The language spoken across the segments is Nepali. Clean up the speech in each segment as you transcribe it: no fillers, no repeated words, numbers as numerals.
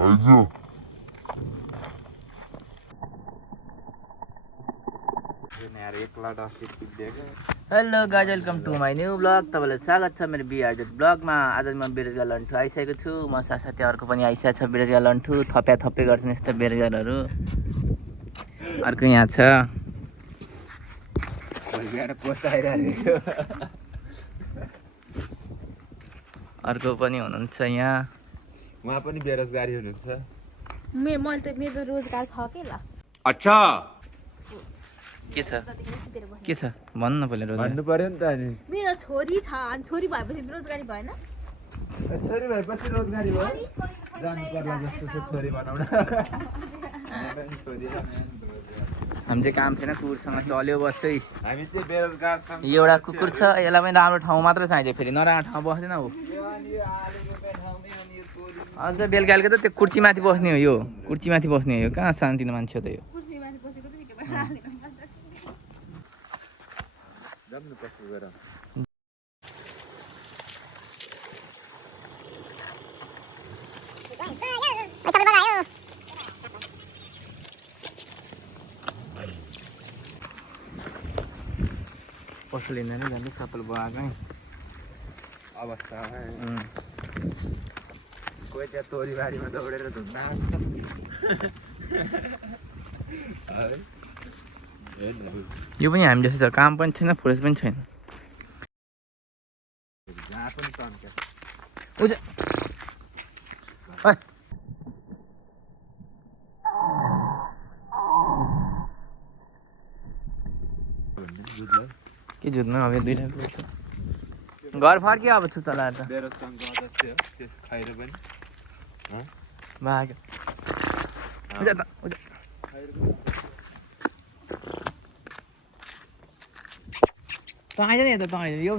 Hello guys welcome to my new blog. तपाईँलाई स्वागत छ मेरो बिआरजेड ब्लगमा। आज म बेरोजगार लन्ठु आइसकेको छु। म साथसाथै अर्को पनि आइसकेको छ बेरोजगार लन्ठु। थप्पे गर्छन् यस्तो बेरोजगारहरू। अर्को यहाँ छ, अर्को पनि हुनुहुन्छ यहाँ। उहाँ पनि बेरोजगारी हुनुहुन्छ। मैले त मेरो रोजगार छ के ल। अच्छा के छ भन्नु न पहिला। भन्नु पर्यो नि त। अनि मेरो छोरी छ, अनि छोरी भएपछि रोजगारी भएन। छोरी भएपछि रोजगारी भयो। जानु पर्ला जस्तो छ छोरी बनाउन। हामी चाहिँ काम थिएन, कुकुरसँग चल्यो बस्छ। हामी चाहिँ बेरोजगार छौँ। एउटा कुकुर छ, यसलाई पनि राम्रो ठाउँ मात्र चाहिन्छ। फेरि नराम्रो ठाउँ बस्दैन हो। अझ बेलुका बेलुका त त्यो कुर्सीमाथि बस्ने हो। यो कुर्सीमाथि बस्ने हो। यो कहाँ शान्तिनो मान्छे हो त यो। पसल लिँदैन जाने कपाल बोआकै अवस्था कोही त्यहाँ तोरीबारीमा दौडेर धुन्दा यो पनि हामी जस्तो छ। काम पनि छैन, फुरेस पनि छैन। के जुत्नु अब दुईटा घर फर्कियो। अब छु तल त खाएर पनि भाग्यो। त आइज नि यता, त आइज। यो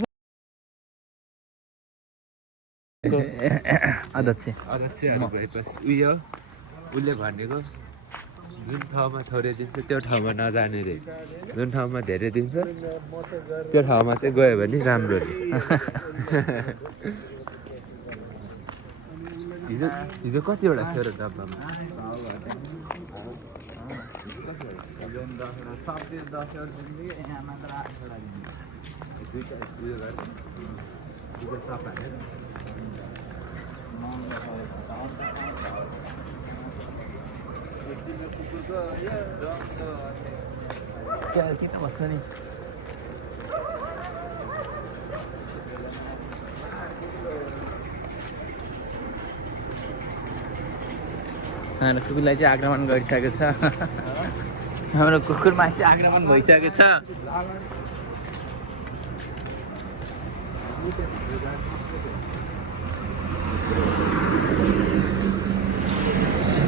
अध्यक्षहरू भएपछि उयो उसले भनेको जुन ठाउँमा थोरै दिन्छ त्यो ठाउँमा नजाने रे, जुन ठाउँमा धेरै दिन्छ त्यो ठाउँमा चाहिँ गयो भने राम्रो रे। हिजो कतिवटा थियो र डब्बामा? kita basta ni. कुकुरलाई चाहिँ आक्रमण गरिसकेको छ। हाम्रो कुकुरमा चाहिँ आक्रमण भइसकेको छ।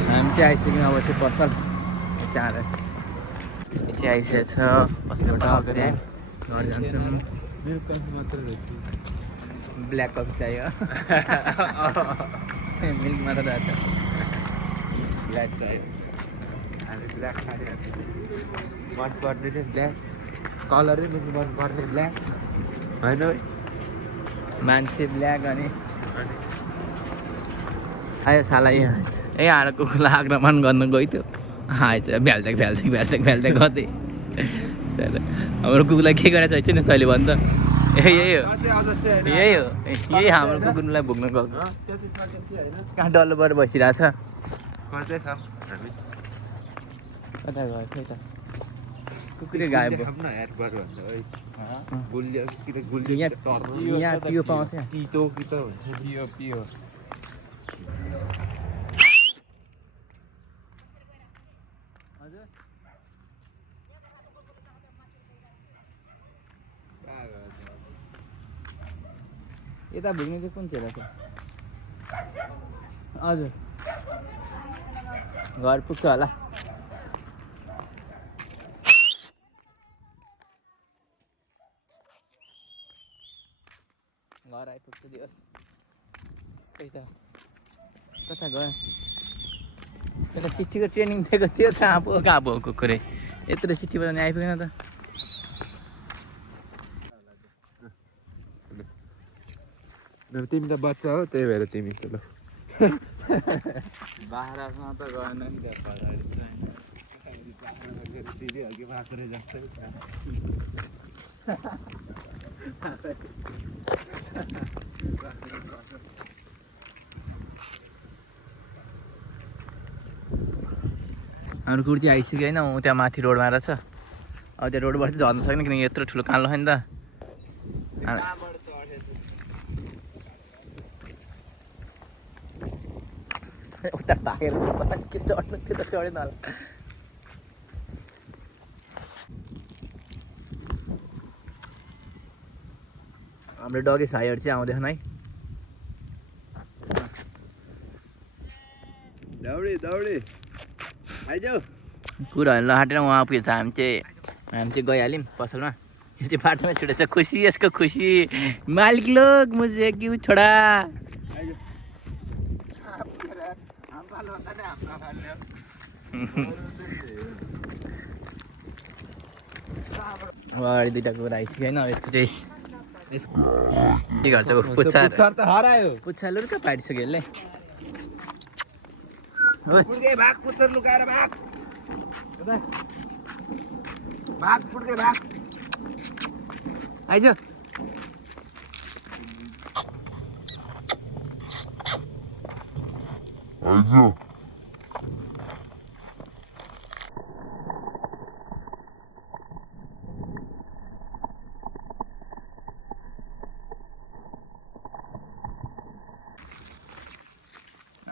हामी चाहिँ आइसक्यौँ। अब चाहिँ पसल चाँडै चाहिँ आइसकेको छ। पसलबाट घर जान्छौँ। ब्ल्याक कफी चाहियो। मिल्क मात्र रहेछ। ब्ल्याक चाहियो। हामी ब्ल्याक खाने मनपर्ने चाहिँ ब्ल्याक कलरै मनपर्ने ब्ल्याक होइन। मान्छे ब्ल्याक अनि आयो साला यहाँ कुकुरलाई आक्रमण गर्नु गयो थियो। आएछ भ्याल्टेक गर्दै। हाम्रो कुकुरलाई के गरेको छ नि तैँले भन् त। यही हाम्रो कुकुरलाई भोग्नु गएको। कहाँ डल्लो परेर बसिरहेछ। कता गयो खै त। कुकुरै गायब भयो। यहाँ पियो पाउँछ। पियो यता भुग्ने चाहिँ कुन चाहिँ रहेछ? हजुर घर पुग्छ होला। घर आइपुग्छ दियोस्। त्यही त कता गयो? त्यसलाई सिटीको ट्रेनिङ दिएको थियो। कहाँ भयो कुकुरै? यत्रो सिटीबाट नि आइपुगेन त। तिमी त बच्चा हो, त्यही भएर तिमी त ल बाख्रासँग त गएन नि त पछाडि दिदी अघि बाख्रे जस्तै छ हाम्रो कुर्ची आइसक्यो होइन ऊ त्यहाँ माथि रोडमा रहेछ अब त्यो रोडबाट चाहिँ झर्न सक्ने किनकि यत्रो ठुलो कालो छ नि त उता भागेर कता के चढ्नु त्यो त चढेन होला हाम्रो डगेस भाइहरू चाहिँ आउँदैछन् है दौडी दौडी आइजाऊ कुराहरू नहाटेर उहाँ पुगेछ हामी चाहिँ गइहाल्यौँ पसलमा यो चाहिँ बाटोमा छुटेछ खुसी यसको खुसी मालिक लोग मुझे क्यों छोडा अब अगाडि दुइटा कुरा आइसक्यो होइन यसको चाहिँ के गर्छ पुच्छर त हरायो पुच्छरहरू कहाँ पारिसक्यो यसले पुड्के भाग पुच्छर लुकाएर भाग भाग पुड्के भाग आइज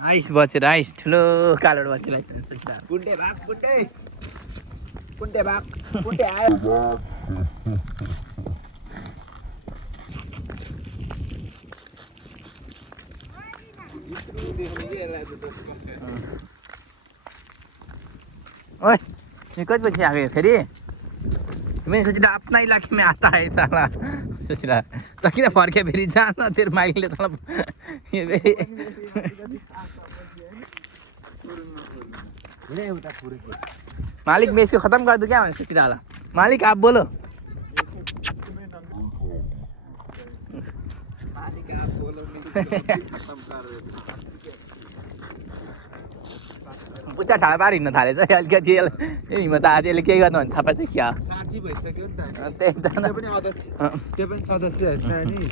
आइस बचेर आइस ठुलो कालो बचेर आइस पुड्के भाग पुड्के पुड्के भाग पुड्के आयो ओए ये कति बजी आयो फेरि मैले सोचिरहेको आफ्नै इलाकामा आता है साला सोचिरहेको त किन फर्क्यो फेरि जान तेरो माइकले तल यो फेरि मालिक मैं इसको खत्म कर दूं क्या मैंने सोच डाला मालिक आप बोलो पुच्चा ठाडा पार हिँड्न थालेछ अलिकति हिम्मत आज यसले केही गर्नु भने थाहा पाएछ क्या साथी भइसक्यो नि त त्यही त त्यो पनि अध्यक्ष त्यो पनि सदस्य होइन नि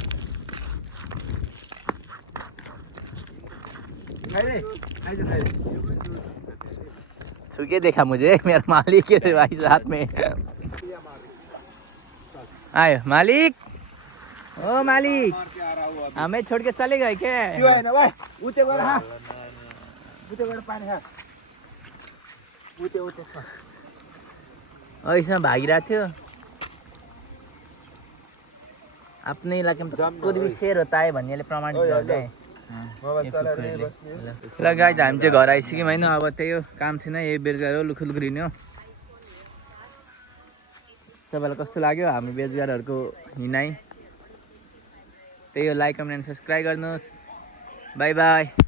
छुके देखा मुझे मेरा मालिक के भाई साथ में आयो मालिक ओ मालिक हमें छोड़ के चले गए क्या त्यो होइन भाइ उते गएर खा उते गएर पानी खा उते उते खा ऐसा भागिरहेको थियो आफ्नै इलाकामा पूर्वी शेर होता है भन्नेले प्रमाणित गर्दै ल गाइज हामी चाहिँ घर आइसक्यौँ होइन अब त्यही हो काम छैन यही बेरोजगार हो लुखुलुखु हिँड्यो तपाईँलाई कस्तो लाग्यो हामी बेरोजगारहरूको हिँडाइ त्यही हो लाइक कमेन्ट सब्सक्राइब गर्नुहोस् बाई बाई